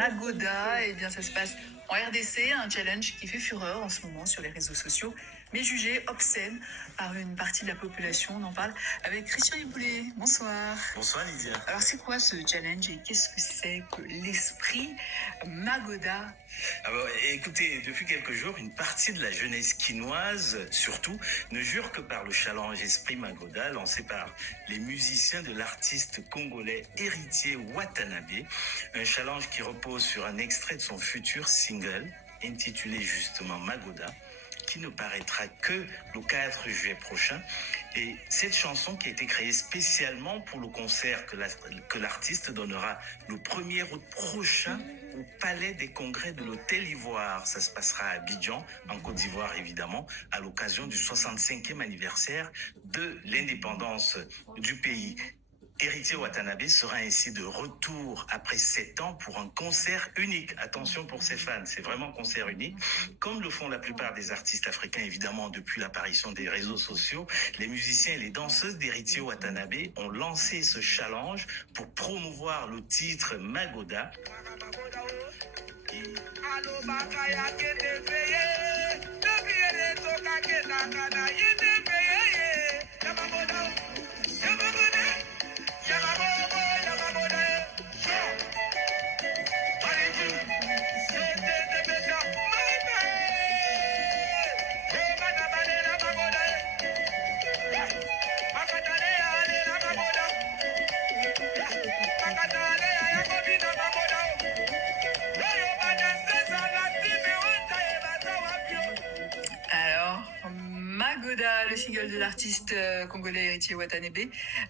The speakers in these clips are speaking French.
Magoda, eh bien ça se passe en RDC, un challenge qui fait fureur en ce moment sur les réseaux sociaux, mais jugé obscène par une partie de la population. On en parle avec Christian Iboulet. Bonsoir. Bonsoir Lydia. Alors c'est quoi ce challenge et qu'est-ce que c'est que l'esprit Magoda? Alors, écoutez, depuis quelques jours, une partie de la jeunesse quinoise, surtout, ne jure que par le challenge Esprit Magoda lancé par les musiciens de l'artiste congolais Héritier Watanabe. Un challenge qui repose sur un extrait de son futur single, intitulé justement Magoda, qui ne paraîtra que le 4 juillet prochain. Et cette chanson qui a été créée spécialement pour le concert que l'artiste donnera le 1er août prochain au Palais des Congrès de l'Hôtel Ivoire. Ça se passera à Abidjan, en Côte d'Ivoire évidemment, à l'occasion du 65e anniversaire de l'indépendance du pays. Héritier Watanabe sera ainsi de retour après 7 ans pour un concert unique. Attention pour ses fans, c'est vraiment concert unique. Comme le font la plupart des artistes africains, évidemment, depuis l'apparition des réseaux sociaux, les musiciens et les danseuses d'Héritier Watanabe ont lancé ce challenge pour promouvoir le titre Magoda. Alors, Magoda, le single de l'artiste congolais Héritier Watanabe,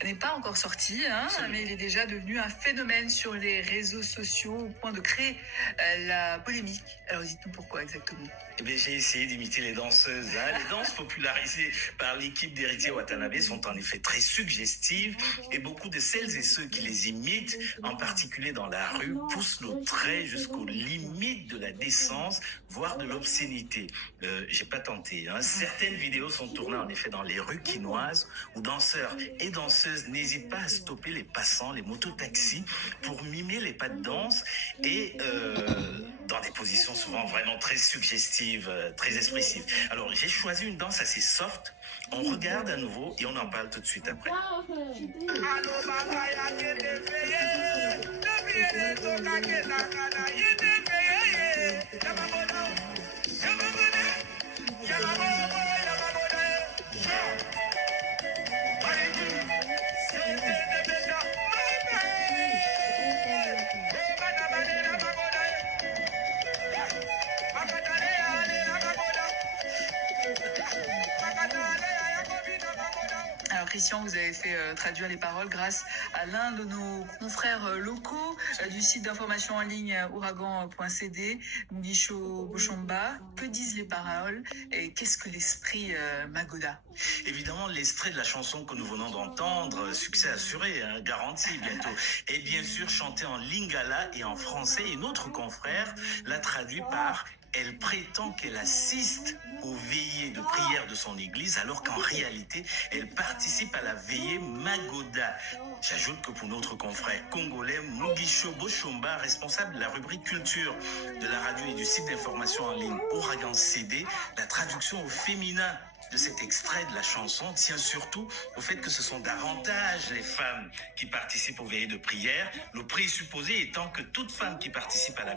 n'est pas encore sorti, mais il est déjà devenu un phénomène sur les réseaux sociaux au point de créer la polémique. Alors dites-nous pourquoi exactement. Eh bien, j'ai essayé d'imiter les danseuses. Les danses popularisées par l'équipe d'Héritier Watanabe sont en effet très suggestives et beaucoup de celles et ceux qui les imitent, en particulier dans la rue, poussent le trait jusqu'aux limites de la décence, voire de l'obscénité. J'ai pas tenté. Certaines vidéos sont tournées en effet dans les rues quinoises où danseurs et danseuses n'hésitent pas à stopper les passants, les mototaxis, pour mimer les pas de danse et dans des positions souvent vraiment très suggestives, très expressives. Alors j'ai choisi une danse assez soft. On regarde à nouveau et on en parle tout de suite après. Alors Christian, vous avez fait traduire les paroles grâce à l'un de nos confrères locaux du site d'information en ligne ouragan.cd, Mugisho Boshomba. Que disent les paroles et qu'est-ce que l'esprit Magoda? Évidemment, l'extrait de la chanson que nous venons d'entendre, succès assuré, garanti bientôt, est bien sûr chanté en lingala et en français. Et notre confrère l'a traduit par « Elle prétend qu'elle assiste aux veillées de prière de son église, alors qu'en réalité, elle participe à la veillée Magoda ». J'ajoute que pour notre confrère congolais, Mugisho Boshomba, responsable de la rubrique culture de la radio et du site d'information en ligne Ouragan CD, la traduction au féminin de cet extrait de la chanson tient surtout au fait que ce sont davantage les femmes qui participent aux veillées de prière, le présupposé étant que toute femme qui participe à la